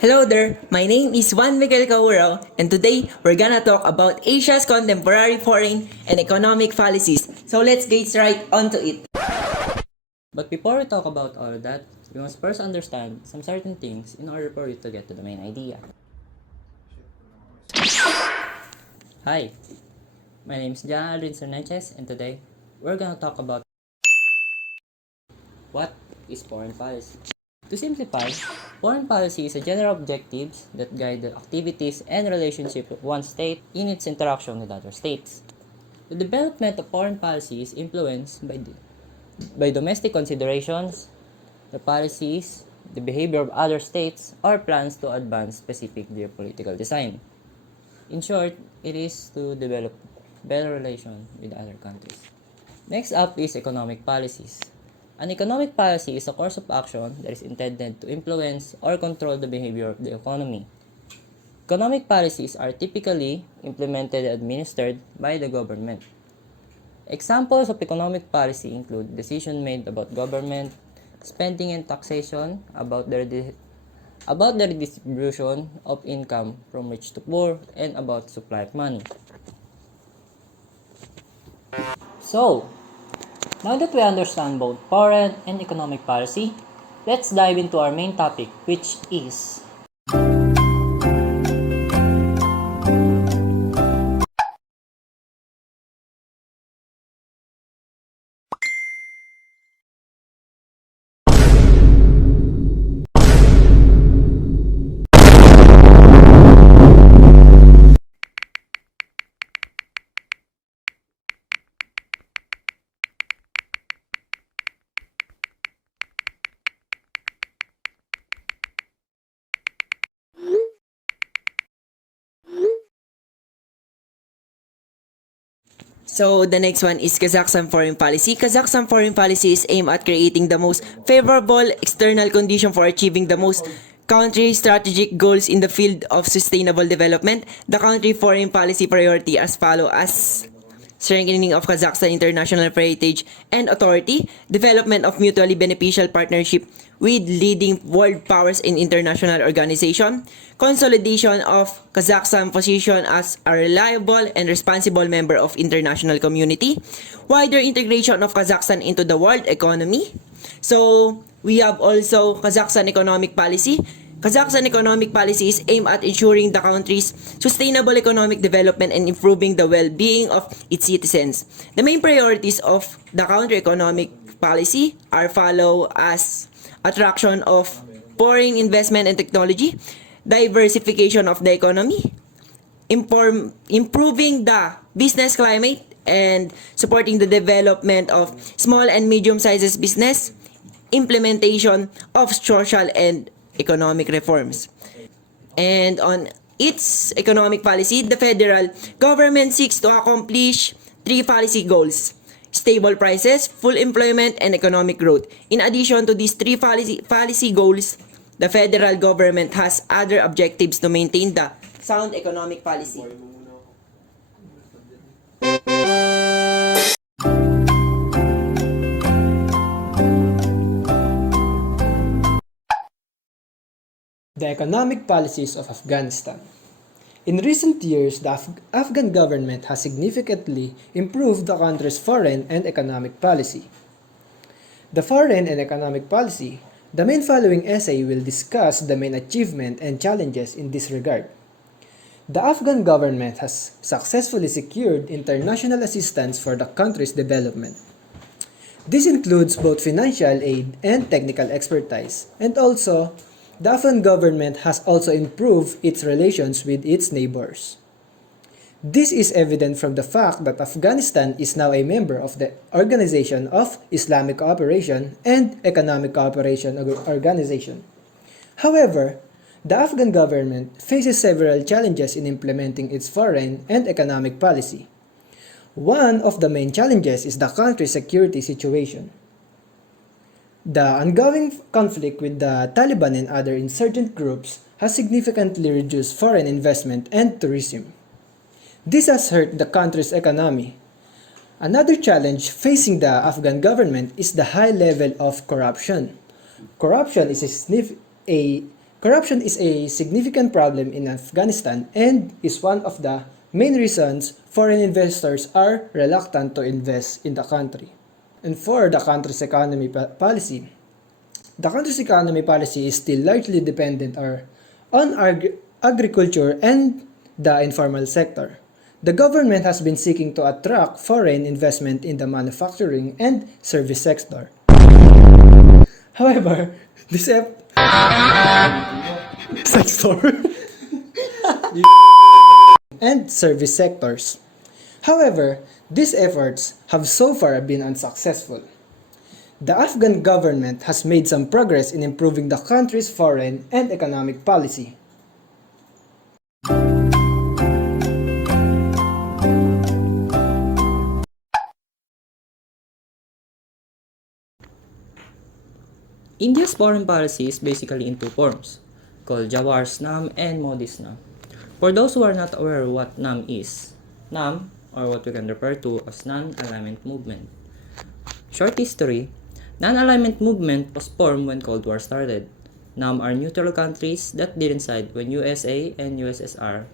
Hello there, my name is Juan Miguel Kaurao, and today we're gonna talk about Asia's contemporary foreign and economic policies. So let's get right onto it. But before we talk about all of that, we must first understand some certain things in order for you to get to the main idea. Hi, my name is Jan Aldrin Sanchez, and today we're gonna talk about what is foreign policy. To simplify, foreign policy is a general objectives that guide the activities and relationship of one state in its interaction with other states. The development of foreign policy is influenced by domestic considerations, the policies, the behavior of other states, or plans to advance specific geopolitical design. In short, it is to develop better relations with other countries. Next up is economic policies. An economic policy is a course of action that is intended to influence or control the behavior of the economy. Economic policies are typically implemented and administered by the government. Examples of economic policy include decisions made about government, spending and taxation, about the redistribution of income from rich to poor, and about supply of money. So, now that we understand both foreign and economic policy, let's dive into our main topic, which is So the next one is Kazakhstan foreign policy. Kazakhstan foreign policy is aimed at creating the most favorable external condition for achieving the most country strategic goals in the field of sustainable development. The country foreign policy priority as follow as strengthening of Kazakhstan international heritage and authority, development of mutually beneficial partnership with leading world powers in international organization, consolidation of Kazakhstan position as a reliable and responsible member of international community, wider integration of Kazakhstan into the world economy. So, we have also Kazakhstan economic policy. Kazakhstan economic policy is aimed at ensuring the country's sustainable economic development and improving the well-being of its citizens. The main priorities of the country economic policy are follow as attraction of foreign investment and technology, diversification of the economy, improving the business climate, and supporting the development of small and medium-sized business, implementation of social and economic reforms. And on its economic policy, the federal government seeks to accomplish three policy goals: stable prices, full employment, and economic growth. In addition to these three policy goals, the federal government has other objectives to maintain the sound economic policy. The economic policies of Afghanistan. In recent years, the Afghan government has significantly improved the country's foreign and economic policy. The foreign and economic policy, the main following essay will discuss the main achievement and challenges in this regard. The Afghan government has successfully secured international assistance for the country's development. This includes both financial aid and technical expertise, and also the Afghan government has also improved its relations with its neighbors. This is evident from the fact that Afghanistan is now a member of the Organization of Islamic Cooperation and Economic Cooperation Organization. However, the Afghan government faces several challenges in implementing its foreign and economic policy. One of the main challenges is the country's security situation. The ongoing conflict with the Taliban and other insurgent groups has significantly reduced foreign investment and tourism. This has hurt the country's economy. Another challenge facing the Afghan government is the high level of corruption. Corruption is a Corruption is a significant problem in Afghanistan and is one of the main reasons foreign investors are reluctant to invest in the country. And for the country's economy policy, the country's economy policy is still largely dependent on agriculture and the informal sector. The government has been seeking to attract foreign investment in the manufacturing and service sector. However, this sector and service sectors. However, these efforts have so far been unsuccessful. The Afghan government has made some progress in improving the country's foreign and economic policy. India's foreign policy is basically in two forms, called Jawahar's NAM and Modi's NAM. For those who are not aware what NAM is, NAM, or what we can refer to as Non-Alignment Movement. Short history, Non-Alignment Movement was formed when Cold War started. NAM are neutral countries that didn't side when USA and USSR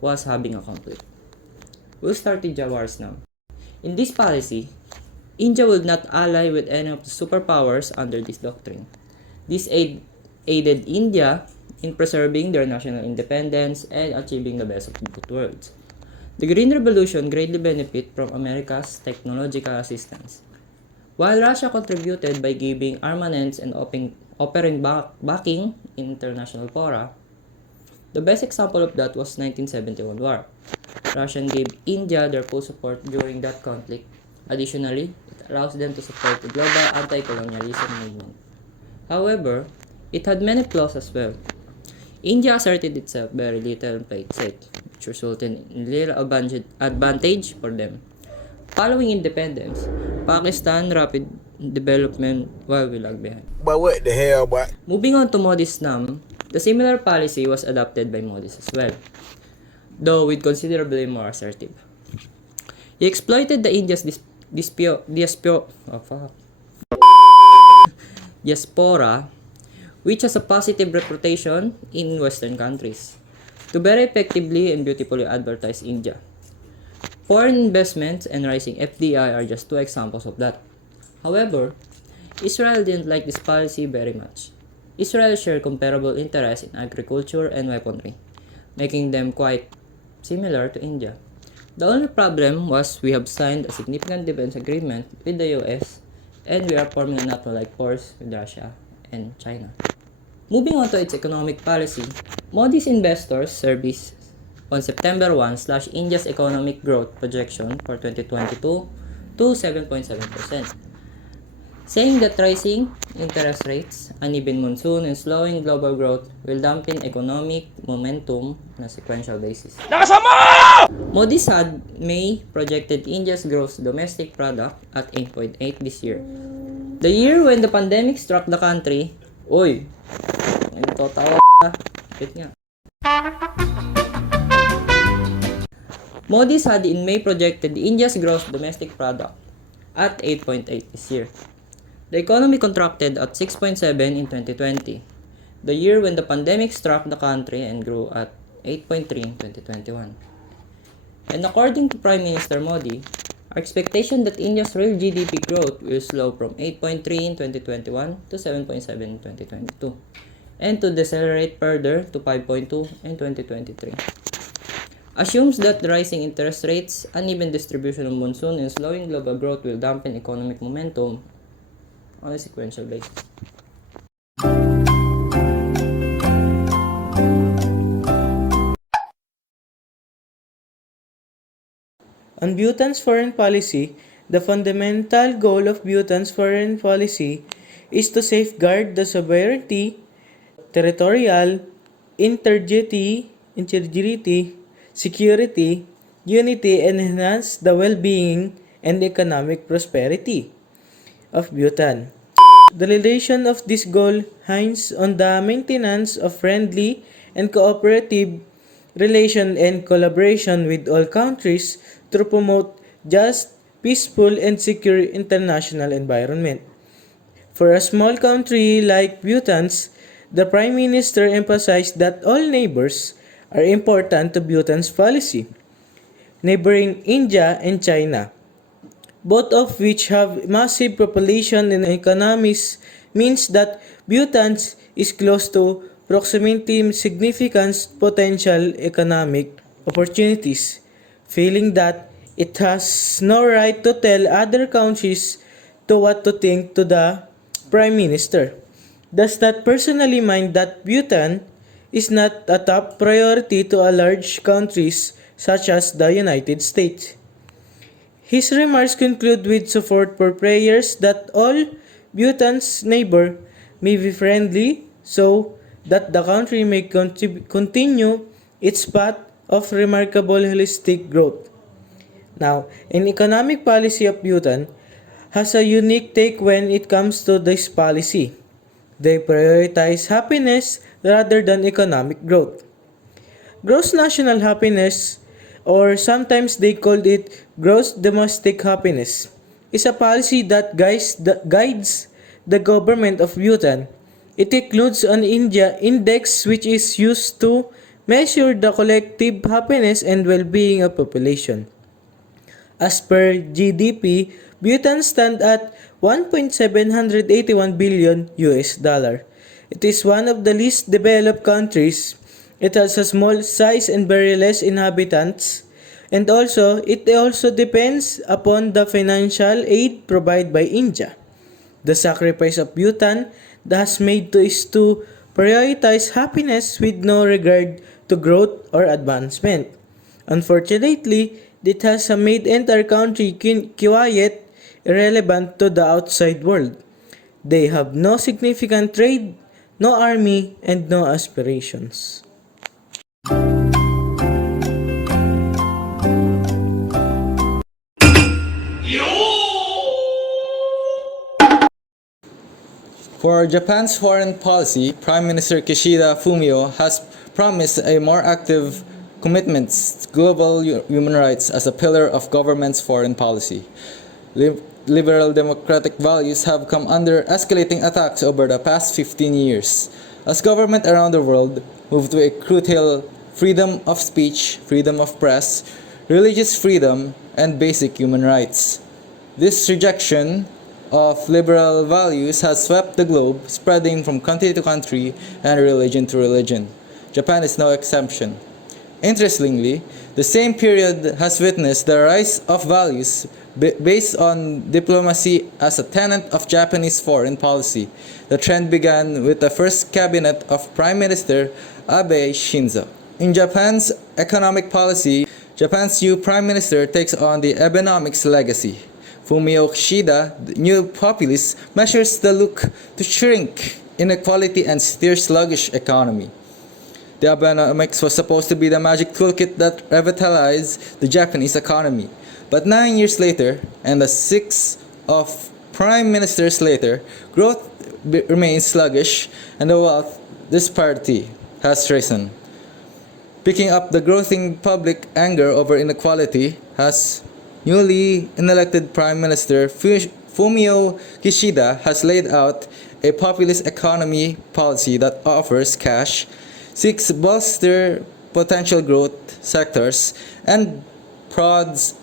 was having a conflict. We'll start with Jawahar's NAM. In this policy, India would not ally with any of the superpowers under this doctrine. This aided India in preserving their national independence and achieving the best of both worlds. The Green Revolution greatly benefited from America's technological assistance. While Russia contributed by giving armaments and offering backing in international fora, the best example of that was 1971 war. Russia gave India their full support during that conflict. Additionally, it allows them to support the global anti-colonialism movement. However, it had many flaws as well. India asserted itself very little and played safe, which resulted in little advantage for them. Following independence, Pakistan rapid development while we lag behind. But what the hell, boy? Moving on to Modi's NAM, the similar policy was adopted by Modi's as well, though with considerably more assertive. He exploited the India's diaspora, which has a positive reputation in Western countries, to very effectively and beautifully advertise India. Foreign investments and rising FDI are just two examples of that. However, Israel didn't like this policy very much. Israel shared comparable interests in agriculture and weaponry, making them quite similar to India. The only problem was we have signed a significant defense agreement with the US and we are forming a NATO-like force with Russia and China. Moving on to its economic policy, Modi's Investors Service on September 1 slashed India's economic growth projection for 2022 to 7.7%, saying that rising interest rates, uneven monsoon, and slowing global growth will dampen economic momentum on a sequential basis. Modi said May projected India's gross domestic product at 8.8 this year. The year when the pandemic struck the country, nagtotawa Wait nga. Modi said in May projected India's gross domestic product at 8.8 this year. The economy contracted at 6.7 in 2020, the year when the pandemic struck the country, and grew at 8.3 in 2021. And according to Prime Minister Modi, our expectation that India's real GDP growth will slow from 8.3 in 2021 to 7.7 in 2022, and to decelerate further to 5.2 in 2023. Assumes that the rising interest rates, uneven distribution of monsoon, and slowing global growth will dampen economic momentum on a sequential basis. On Bhutan's foreign policy, the fundamental goal of Bhutan's foreign policy is to safeguard the sovereignty, territorial integrity, security, unity, and enhance the well-being and economic prosperity of Bhutan. The realization of this goal hinges on the maintenance of friendly and cooperative relation and collaboration with all countries to promote just, peaceful, and secure international environment. For a small country like Bhutan's, the Prime Minister emphasized that all neighbors are important to Bhutan's policy, neighboring India and China, both of which have massive population and economies, means that Bhutan is close to proximity significant potential economic opportunities, feeling that it has no right to tell other countries to what to think to the Prime Minister. Does not personally mind that Bhutan is not a top priority to a large countries such as the United States. His remarks conclude with support for prayers that all Bhutan's neighbor may be friendly so that the country may continue its path of remarkable holistic growth. Now, an economic policy of Bhutan has a unique take when it comes to this policy. They prioritize happiness rather than economic growth. Gross national happiness, or sometimes they called it gross domestic happiness, is a policy that guides the government of Bhutan. It includes an India index which is used to measure the collective happiness and well-being of population. As per GDP, Bhutan stands at 1.781 billion US dollar. It is one of the least developed countries. It has a small size and very less inhabitants. And it also depends upon the financial aid provided by India. The sacrifice of Bhutan thus made is to prioritize happiness with no regard to growth or advancement. Unfortunately, it has made entire country quiet, irrelevant to the outside world. They have no significant trade, no army, and no aspirations. For Japan's foreign policy, Prime Minister Kishida Fumio has promised a more active commitment to global human rights as a pillar of government's foreign policy. Liberal democratic values have come under escalating attacks over the past 15 years, as governments around the world move to curtail freedom of speech, freedom of press, religious freedom, and basic human rights. This rejection of liberal values has swept the globe, spreading from country to country and religion to religion. Japan is no exception. Interestingly, the same period has witnessed the rise of values based on diplomacy as a tenet of Japanese foreign policy. The trend began with the first cabinet of Prime Minister Abe Shinzo. In Japan's economic policy, Japan's new Prime Minister takes on the Abenomics legacy. Fumio Kishida, the new populist, measures the look to shrink inequality and steer sluggish economy. The Abenomics was supposed to be the magic toolkit that revitalized the Japanese economy. But 9 years later, and the 6 of prime ministers later, growth remains sluggish and the wealth disparity has risen. Picking up the growing public anger over inequality has newly elected Prime Minister Fumio Kishida has laid out a populist economy policy that offers cash, seeks to bolster potential growth sectors, and prods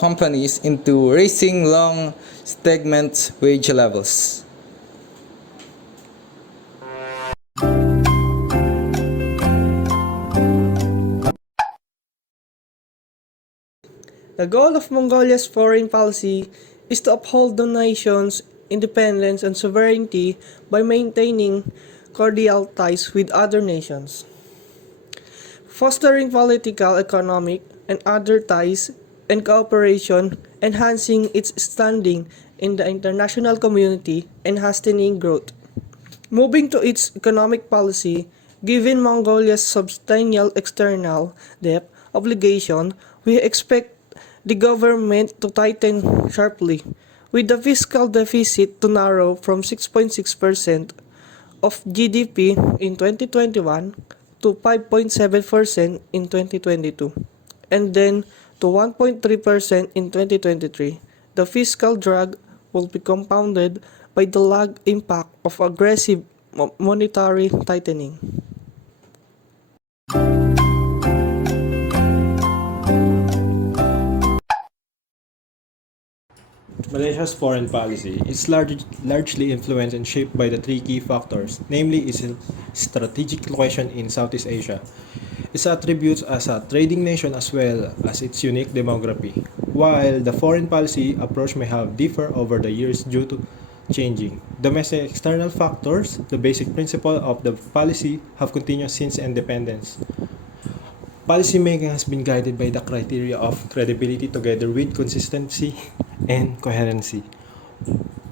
companies into raising long stagnant wage levels. The goal of Mongolia's foreign policy is to uphold the nation's independence and sovereignty by maintaining cordial ties with other nations, fostering political, economic, and other ties and cooperation, enhancing its standing in the international community, and hastening growth. Moving to its economic policy, given Mongolia's substantial external debt obligation, we expect the government to tighten sharply, with the fiscal deficit to narrow from 6.6% of GDP in 2021 to 5.7% in 2022, and then to 1.3% in 2023. The fiscal drag will be compounded by the lag impact of aggressive monetary tightening. Malaysia's foreign policy is largely influenced and shaped by the three key factors, namely its strategic location in Southeast Asia, its attributes as a trading nation as well as its unique demography. While the foreign policy approach may have differed over the years due to changing domestic external factors, the basic principle of the policy have continued since independence. Policymaking has been guided by the criteria of credibility together with consistency and coherency,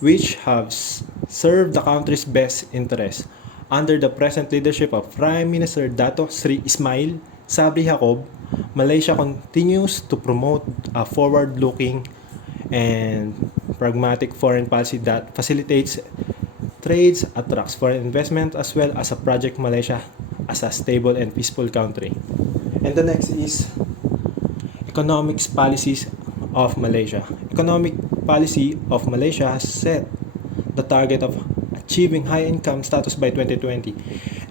which have served the country's best interests. Under the present leadership of Prime Minister Dato Sri Ismail Sabri Yaakob, Malaysia continues to promote a forward-looking and pragmatic foreign policy that facilitates trades, attracts foreign investment, as well as a project Malaysia as a stable and peaceful country. And the next is economics policies of Malaysia. Economic policy of Malaysia has set the target of achieving high income status by 2020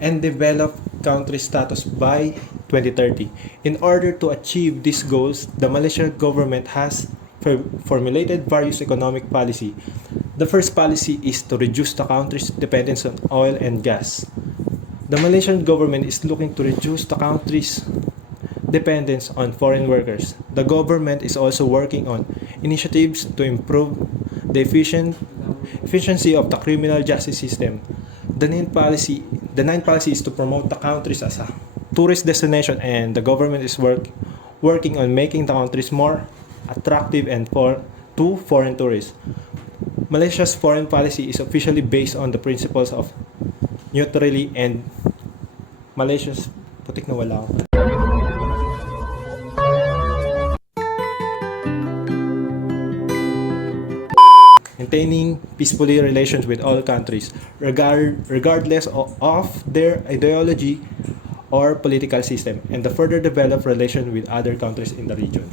and developed country status by 2030. In order to achieve these goals, the Malaysian government has formulated various economic policy. The first policy is to reduce the country's dependence on oil and gas. The Malaysian government is looking to reduce the country's dependence on foreign workers. The government is also working on initiatives to improve the efficiency of the criminal justice system. The ninth policy is to promote the countries as a tourist destination, and the government is working on making the countries more attractive to foreign tourists. Malaysia's foreign policy is officially based on the principles of neutrality and Malaysia's putik na wala ako. Maintaining peacefully relations with all countries, regardless of their ideology or political system, and to further develop relations with other countries in the region.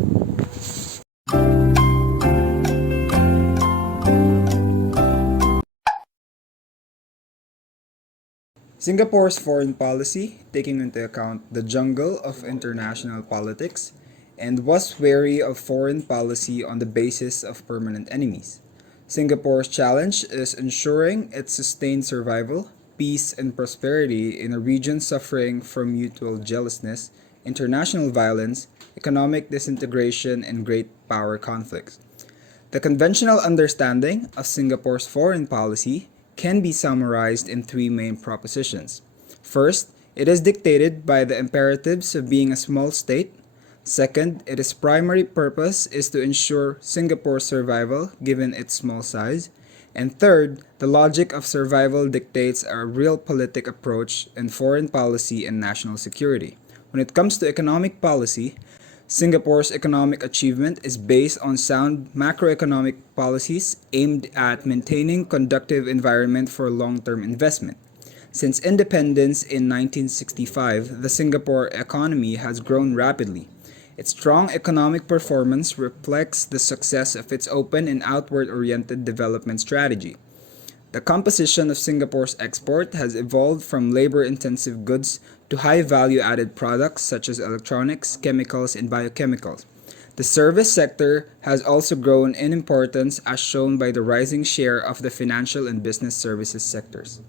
Singapore's foreign policy, taking into account the jungle of international politics, and was wary of foreign policy on the basis of permanent enemies. Singapore's challenge is ensuring its sustained survival, peace, and prosperity in a region suffering from mutual jealousness, international violence, economic disintegration, and great power conflicts. The conventional understanding of Singapore's foreign policy can be summarized in three main propositions. First, it is dictated by the imperatives of being a small state. Second, its primary purpose is to ensure Singapore's survival given its small size. And third, the logic of survival dictates a realpolitik approach in foreign policy and national security. When it comes to economic policy, Singapore's economic achievement is based on sound macroeconomic policies aimed at maintaining conducive environment for long-term investment. Since independence in 1965, the Singapore economy has grown rapidly. Its strong economic performance reflects the success of its open and outward-oriented development strategy. The composition of Singapore's export has evolved from labor-intensive goods to high value-added products such as electronics, chemicals, and biochemicals. The service sector has also grown in importance as shown by the rising share of the financial and business services sectors.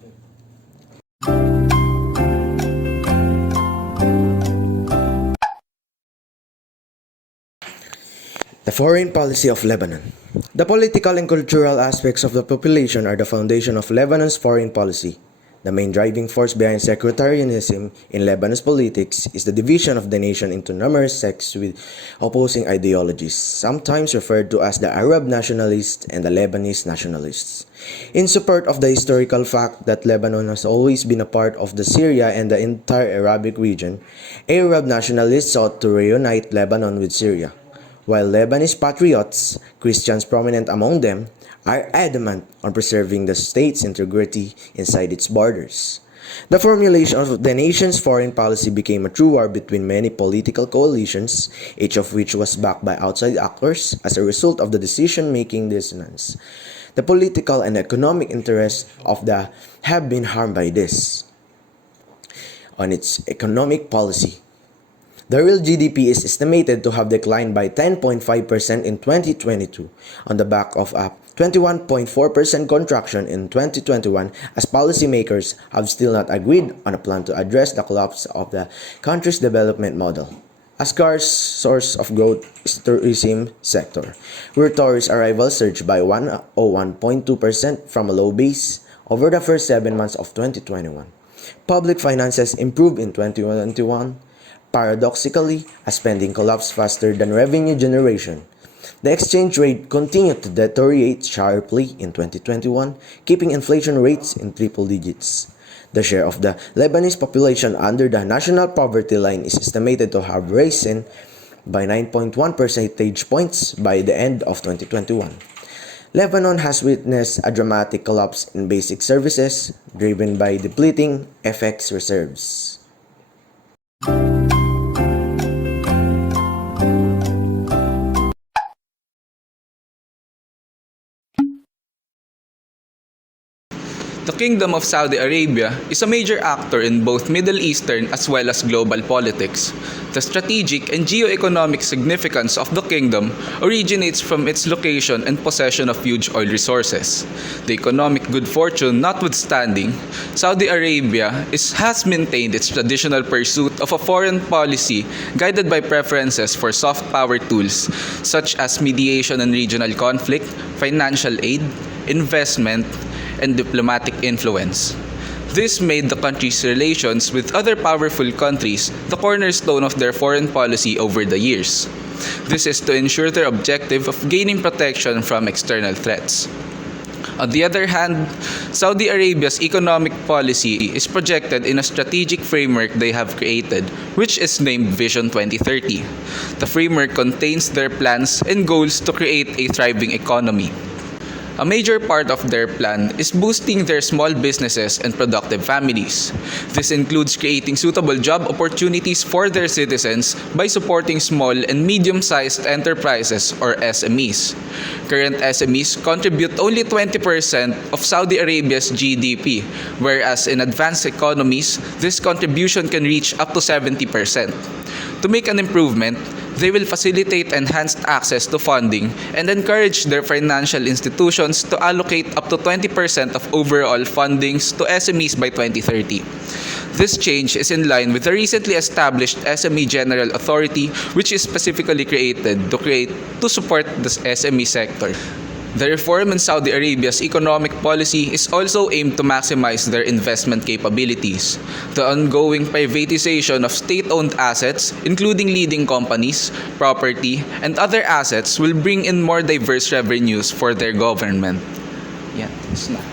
The foreign policy of Lebanon. The political and cultural aspects of the population are the foundation of Lebanon's foreign policy. The main driving force behind sectarianism in Lebanon's politics is the division of the nation into numerous sects with opposing ideologies, sometimes referred to as the Arab nationalists and the Lebanese nationalists. In support of the historical fact that Lebanon has always been a part of the Syria and the entire Arabic region, Arab nationalists sought to reunite Lebanon with Syria, while Lebanese patriots, Christians prominent among them, are adamant on preserving the state's integrity inside its borders. The formulation of the nation's foreign policy became a true war between many political coalitions, each of which was backed by outside actors as a result of the decision-making dissonance. The political and economic interests of the have been harmed by this. On its economic policy, the real GDP is estimated to have declined by 10.5% in 2022 on the back of a 21.4% contraction in 2021 as policymakers have still not agreed on a plan to address the collapse of the country's development model. A scarce source of growth is the tourism sector, where tourist arrivals surged by 101.2% from a low base over the first 7 months of 2021. Public finances improved in 2021, paradoxically, as spending collapsed faster than revenue generation. The exchange rate continued to deteriorate sharply in 2021, keeping inflation rates in triple digits. The share of the Lebanese population under the national poverty line is estimated to have risen by 9.1 percentage points by the end of 2021. Lebanon has witnessed a dramatic collapse in basic services, driven by depleting FX reserves. The Kingdom of Saudi Arabia is a major actor in both Middle Eastern as well as global politics. The strategic and geo-economic significance of the kingdom originates from its location and possession of huge oil resources. The economic good fortune notwithstanding, Saudi Arabia has maintained its traditional pursuit of a foreign policy guided by preferences for soft power tools such as mediation in regional conflict, financial aid, investment, and diplomatic influence. This made the country's relations with other powerful countries the cornerstone of their foreign policy over the years. This is to ensure their objective of gaining protection from external threats. On the other hand, Saudi Arabia's economic policy is projected in a strategic framework they have created, which is named Vision 2030. The framework contains their plans and goals to create a thriving economy. A major part of their plan is boosting their small businesses and productive families. This includes creating suitable job opportunities for their citizens by supporting small and medium-sized enterprises or SMEs. Current SMEs contribute only 20% of Saudi Arabia's GDP, whereas in advanced economies, this contribution can reach up to 70%. To make an improvement, they will facilitate enhanced access to funding and encourage their financial institutions to allocate up to 20% of overall fundings to SMEs by 2030. This change is in line with the recently established SME General Authority, which is specifically created to support the SME sector. The reform in Saudi Arabia's economic policy is also aimed to maximize their investment capabilities. The ongoing privatization of state-owned assets, including leading companies, property, and other assets will bring in more diverse revenues for their government. Yeah, it's not.